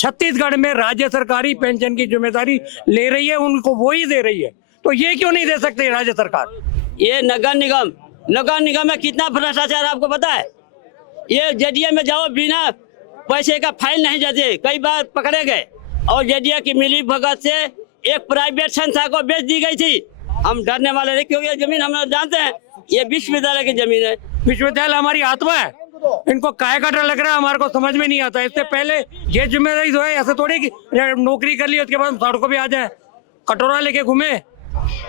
छत्तीसगढ़ में राज्य सरकारी पेंशन की जिम्मेदारी ले रही है, उनको वो ही दे रही है, तो ये क्यों नहीं दे सकती राज्य सरकार? ये नगर निगम में कितना भ्रष्टाचार आपको पता है? ये जेडीए में जाओ, बिना पैसे का फाइल नहीं जाते, कई बार पकड़े गए। और जेडीए की मिली भगत से एक प्राइवेट संस्था को बेच दी गई थी। हम डरने वाले नहीं, क्योंकि ये जमीन हम जानते हैं, ये विश्वविद्यालय की जमीन है। विश्वविद्यालय हमारी आत्मा है, इनको काहे का डर लग रहा है हमारे को समझ में नहीं आता। इससे पहले ये जिम्मेदारी जो है, ऐसे थोड़ी कि नौकरी कर ली उसके बाद हम सड़कों पे आ जाए, कटोरा लेके घूमे।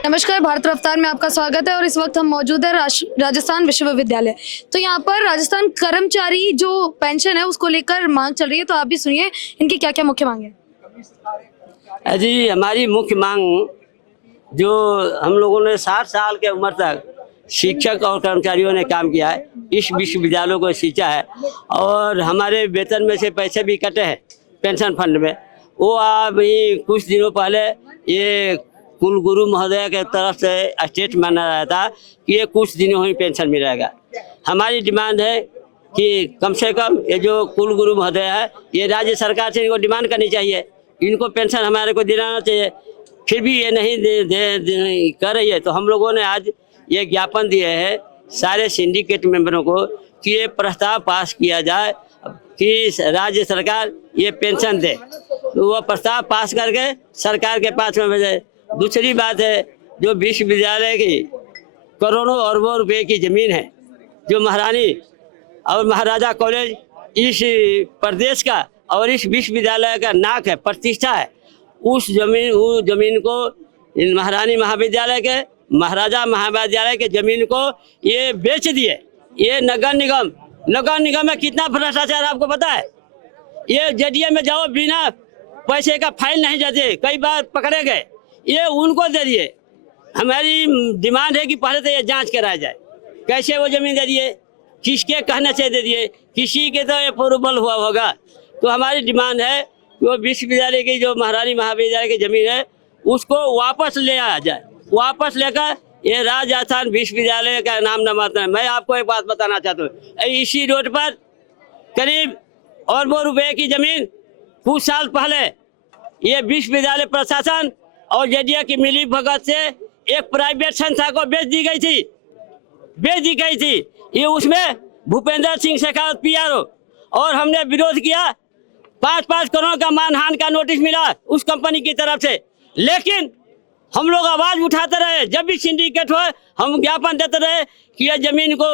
नमस्कार, भारत रफ्तार में आपका स्वागत है और इस वक्त हम मौजूद है राजस्थान विश्वविद्यालय। तो यहाँ पर राजस्थान कर्मचारी जो पेंशन है उसको लेकर मांग चल रही है, तो आप भी सुनिए इनकी क्या क्या मुख्य मांग है। जी, हमारी मुख्य मांग, जो हम लोगों ने 60 साल के उम्र तक शिक्षक और कर्मचारियों ने काम किया है, इस विश्वविद्यालय को सींचा है और हमारे वेतन में से पैसे भी कटे हैं पेंशन फंड में। वो अभी कुछ दिनों पहले ये कुलगुरु महोदय के तरफ से स्टेट माना रहा था कि ये कुछ दिनों ही पेंशन मिलेगा। हमारी डिमांड है कि कम से कम ये जो कुलगुरु महोदय है, ये राज्य सरकार से इनको डिमांड करनी चाहिए, इनको पेंशन हमारे को दिलाना चाहिए। फिर भी ये नहीं दे कर रही है, तो हम लोगों ने आज ये ज्ञापन दिए हैं सारे सिंडिकेट मेंबरों को कि ये प्रस्ताव पास किया जाए कि राज्य सरकार ये पेंशन दे, तो वो प्रस्ताव पास करके सरकार के पास में भेजे। दूसरी बात है, जो विश्वविद्यालय की करोड़ों अरबों रुपए की जमीन है, जो महारानी और महाराजा कॉलेज इस प्रदेश का और इस विश्वविद्यालय का नाक है, प्रतिष्ठा है, उस जमीन को इन महारानी महाविद्यालय के, महाराजा महाविद्यालय के जमीन को ये बेच दिए। ये नगर निगम में कितना भ्रष्टाचार आपको पता है? ये जेडीए में जाओ, बिना पैसे का फाइल नहीं जाते, कई बार पकड़े गए, ये उनको दे दिए। हमारी डिमांड है कि पहले तो ये जांच कराया जाए, कैसे वो जमीन दे दिए, किसके कहने से दे दिए, किसी के तो अप्रूवल हुआ होगा। तो हमारी डिमांड है कि वो विश्वविद्यालय की जो महारानी महाविद्यालय की जमीन है उसको वापस ले आया जाए, वापस लेकर ये राजस्थान विश्वविद्यालय का नाम नमाता है। मैं आपको एक बात बताना चाहता हूँ, इसी रोड पर करीब अरबों रुपए की जमीन कुछ साल पहले ये विश्वविद्यालय प्रशासन और जेडीए की मिली भगत से एक प्राइवेट संस्था को बेच दी गई थी। ये उसमें भूपेंद्र सिंह शेखावत पीआरओ, और हमने विरोध किया। 5-5 करोड़ का मानहानि का नोटिस मिला उस कंपनी की तरफ से, लेकिन हम लोग आवाज उठाते रहे। जब भी सिंडिकेट हो हम ज्ञापन देते रहे कि ये जमीन को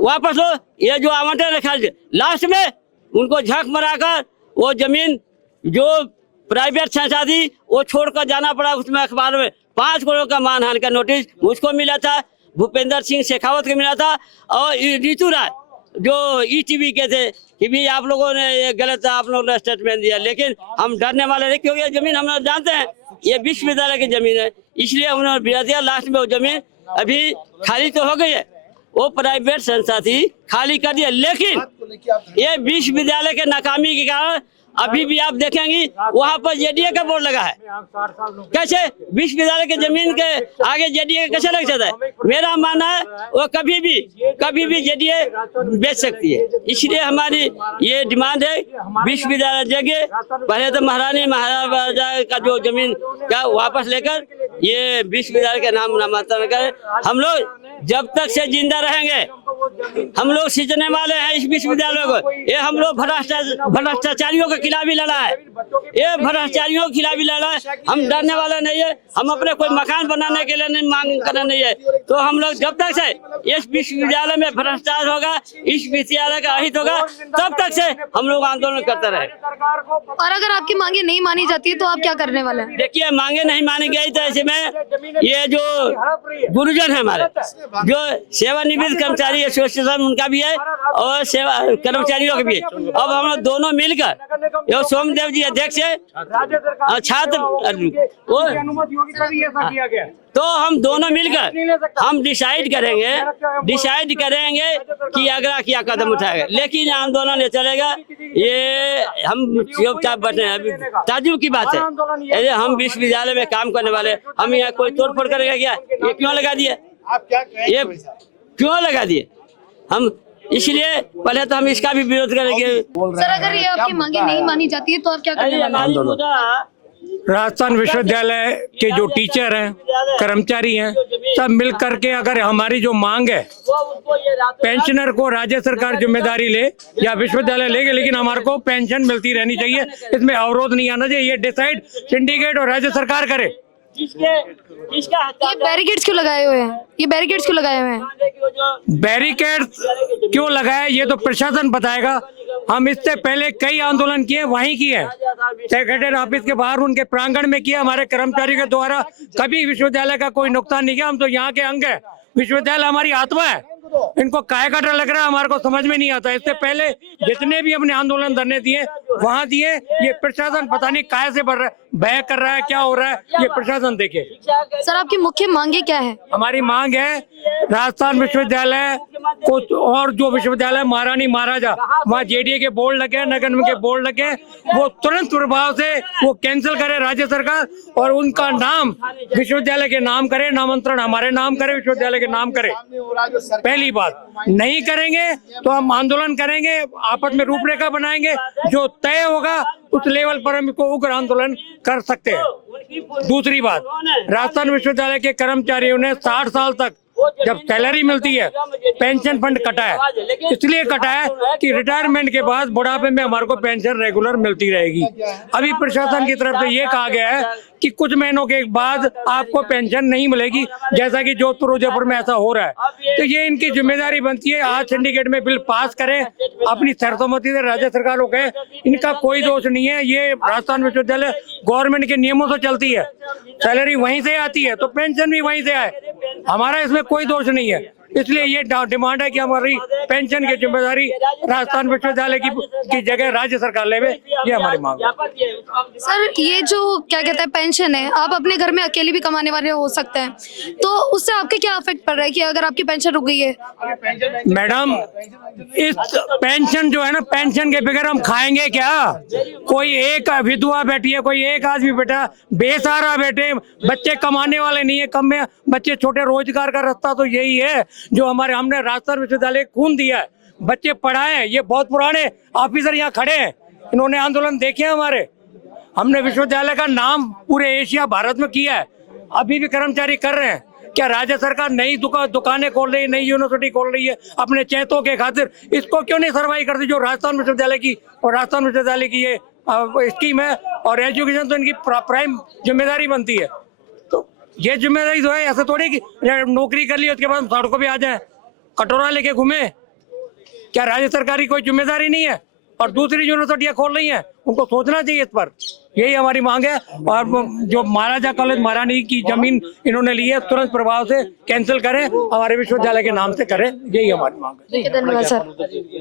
वापस लो, ये जो आवंटन रखा। लास्ट में उनको झक मराकर वो जमीन जो प्राइवेट संस्था थी वो छोड़कर जाना पड़ा। उसमें अखबार में 5 करोड़ का मानहानि का नोटिस उसको मिला था, भूपेंद्र सिंह शेखावत को मिला था, और ऋतु राज जो ईटीवी के थे कि भी आप लोगों ने ये गलत आप लोगों ने स्टेटमेंट दिया। लेकिन हम डरने वाले नहीं, क्योंकि ये जमीन हम जानते हैं ये विश्वविद्यालय की जमीन है, इसलिए हमने बिना दिया। लास्ट में वो जमीन अभी खाली तो हो गई है, वो प्राइवेट संस्था थी, खाली कर दिया। लेकिन ये विश्वविद्यालय के नाकामी के कारण अभी भी आप देखेंगे वहाँ पर जेडीए का बोर्ड लगा है। कैसे विश्वविद्यालय के जमीन के आगे जेडीए कैसे लग सकता है? मेरा मानना है वो कभी भी जेडीए बेच सकती है। इसलिए हमारी ये डिमांड है, विश्वविद्यालय जगह पहले तो महारानी महाराजा का जो जमीन का वापस लेकर ये विश्वविद्यालय के नाम नामांतरण करें। हम लोग जब तक से जिंदा रहेंगे हम लोग सींचने वाले हैं इस विश्वविद्यालय को। ये हम लोग भ्रष्टाचारियों के खिलाफ भी लड़ा है, ये भ्रष्टाचारियों के खिलाफ भी लड़ा है। हम डरने वाले नहीं है, हम अपने कोई मकान बनाने के लिए नहीं मांग करना नहीं है। तो हम लोग जब तक से इस विश्वविद्यालय में भ्रष्टाचार होगा, इस विश्वविद्यालय का अहित होगा, तब तक से हम लोग आंदोलन करते रहे। और अगर आपकी मांगे नहीं मानी जाती है तो आप क्या करने वाले हैं? देखिए, मांगे नहीं मानी गई तो ऐसे में ये जो गुरुजन है हमारे, जो सेवानिवृत्त कर्मचारी एसोसिएशन उनका भी है और सेवा कर्मचारियों का भी है। अब हम लोग दोनों मिलकर, यो सोमदेव जी अध्यक्ष है, छात्र तो हम दोनों मिलकर हम डिसाइड करेंगे कि अगला क्या कदम उठाएगा। लेकिन आंदोलन ये चलेगा, ये हम चुपचाप बैठे हैं। अभी ताजुब की बात है, हम विश्वविद्यालय में काम करने वाले, हम यहाँ कोई तोड़फोड़ करेगा क्या? ये क्यों लगा दिए? ये क्यों लगा दिए? हम इसलिए पहले तो हम इसका भी विरोध करेंगे। सर अगर ये आपकी मांगे नहीं मानी जाती है तो आप क्या करने वाले हैं? राजस्थान विश्वविद्यालय के जो टीचर हैं, कर्मचारी हैं, सब मिल करके अगर हमारी जो मांग है पेंशनर को राज्य सरकार जिम्मेदारी ले या विश्वविद्यालय लेंगे, लेकिन हमारे को पेंशन मिलती रहनी चाहिए, इसमें अवरोध नहीं आना चाहिए। ये डिसाइड सिंडिकेट और राज्य सरकार करे। ये बैरिकेड्स क्यों लगाए हुए हैं? ये बैरिकेड्स क्यों लगाए हुए हैं? बैरिकेड क्यों लगाए ये तो प्रशासन बताएगा। हम इससे पहले कई आंदोलन किए, वहीं किए, सेक्रेटरी ऑफिस के बाहर उनके प्रांगण में किया। हमारे कर्मचारियों के द्वारा कभी विश्वविद्यालय का कोई नुकसान नहीं किया। हम तो यहाँ के अंग है, विश्वविद्यालय हमारी आत्मा है। इनको काय का डर लग रहा है, हमारे को समझ में नहीं आता। इससे पहले जितने भी अपने आंदोलन धरने दिए वहां दिए। ये प्रशासन पता नहीं काय से बढ़ रहा है, भय कर रहा है, क्या हो रहा है, ये प्रशासन देखे। सर आपकी मुख्य मांगे क्या है? हमारी मांग है राजस्थान विश्वविद्यालय को और जो विश्वविद्यालय महारानी महाराजा वहाँ जेडीए के बोर्ड लगे, नगर निगम के बोर्ड लगे, वो तुरंत प्रभाव से वो कैंसिल करे राज्य सरकार और उनका नाम विश्वविद्यालय के नाम करे, नामांतरण हमारे नाम करे, विश्वविद्यालय के नाम करे। पहली बात, नहीं करेंगे तो हम आंदोलन करेंगे, आपस में रूपरेखा बनाएंगे, जो तय होगा उस लेवल पर हम इसको उग्र आंदोलन कर सकते हैं। दूसरी बात, राजस्थान विश्वविद्यालय के कर्मचारियों ने 60 साल तक जब सैलरी मिलती है पेंशन फंड कटा है, इसलिए कटा है कि रिटायरमेंट के बाद बुढ़ापे में हमारे को पेंशन रेगुलर मिलती रहेगी। अभी प्रशासन की तरफ से ये कहा गया है कि कुछ महीनों के बाद आपको पेंशन नहीं मिलेगी, जैसा कि जोधपुर जयपुर में ऐसा हो रहा है। तो ये इनकी जिम्मेदारी बनती है, आज सिंडिकेट में बिल पास करें, अपनी सर्वसम्मति से राज्य सरकार को कहे। इनका कोई दोष नहीं है, ये राजस्थान विश्वविद्यालय गवर्नमेंट के नियमों से चलती है, सैलरी वहीं से आती है तो पेंशन भी वहीं से आए, हमारा इसमें कोई दोष नहीं है। इसलिए ये डिमांड है कि हमारी पेंशन की जिम्मेदारी राजस्थान विश्वविद्यालय की जगह राज्य सरकार लेवे, ये हमारी मांग है। सर ये जो क्या कहते हैं पेंशन है, आप अपने घर में अकेले भी कमाने वाले हो सकते हैं, तो उससे आपके क्या इफेक्ट पड़ रहा है कि अगर आपकी पेंशन रुक गई है? मैडम इस पेंशन जो है ना, पेंशन के बगैर हम खाएंगे क्या? कोई एक विधवा बैठी है, कोई एक आदमी बैठा, बेसहारा बैठे, बच्चे कमाने वाले नहीं है, कम में बच्चे छोटे, रोजगार का रास्ता तो यही है जो हमने राजस्थान विश्वविद्यालय खून दिया है, बच्चे पढ़ाए। ये बहुत पुराने ऑफिसर यहाँ खड़े हैं, इन्होंने आंदोलन देखे हमारे, हमने विश्वविद्यालय का नाम पूरे एशिया भारत में किया है, अभी भी कर्मचारी कर रहे हैं। क्या राज्य सरकार नई दुकानें खोल रही है, नई यूनिवर्सिटी खोल रही है अपने चैतों के खातिर, इसको क्यों नहीं सर्वाइव करती जो राजस्थान विश्वविद्यालय की और राजस्थान विश्वविद्यालय की ये स्कीम है? और एजुकेशन तो इनकी प्राइम जिम्मेदारी बनती है। तो ये जिम्मेदारी जो है ऐसे थोड़ी कि नौकरी कर ली उसके बाद सड़कों पे आ जाए, कटोरा लेके घूमे, क्या राज्य सरकार की कोई जिम्मेदारी नहीं है? और दूसरी यूनिवर्सिटियां खोल रही हैं, उनको सोचना चाहिए इस पर, यही हमारी मांग है। और जो महाराजा कॉलेज महारानी की जमीन इन्होंने ली है तुरंत प्रभाव से कैंसिल करें, हमारे विश्वविद्यालय के नाम से करें, यही हमारी मांग है। धन्यवाद सर।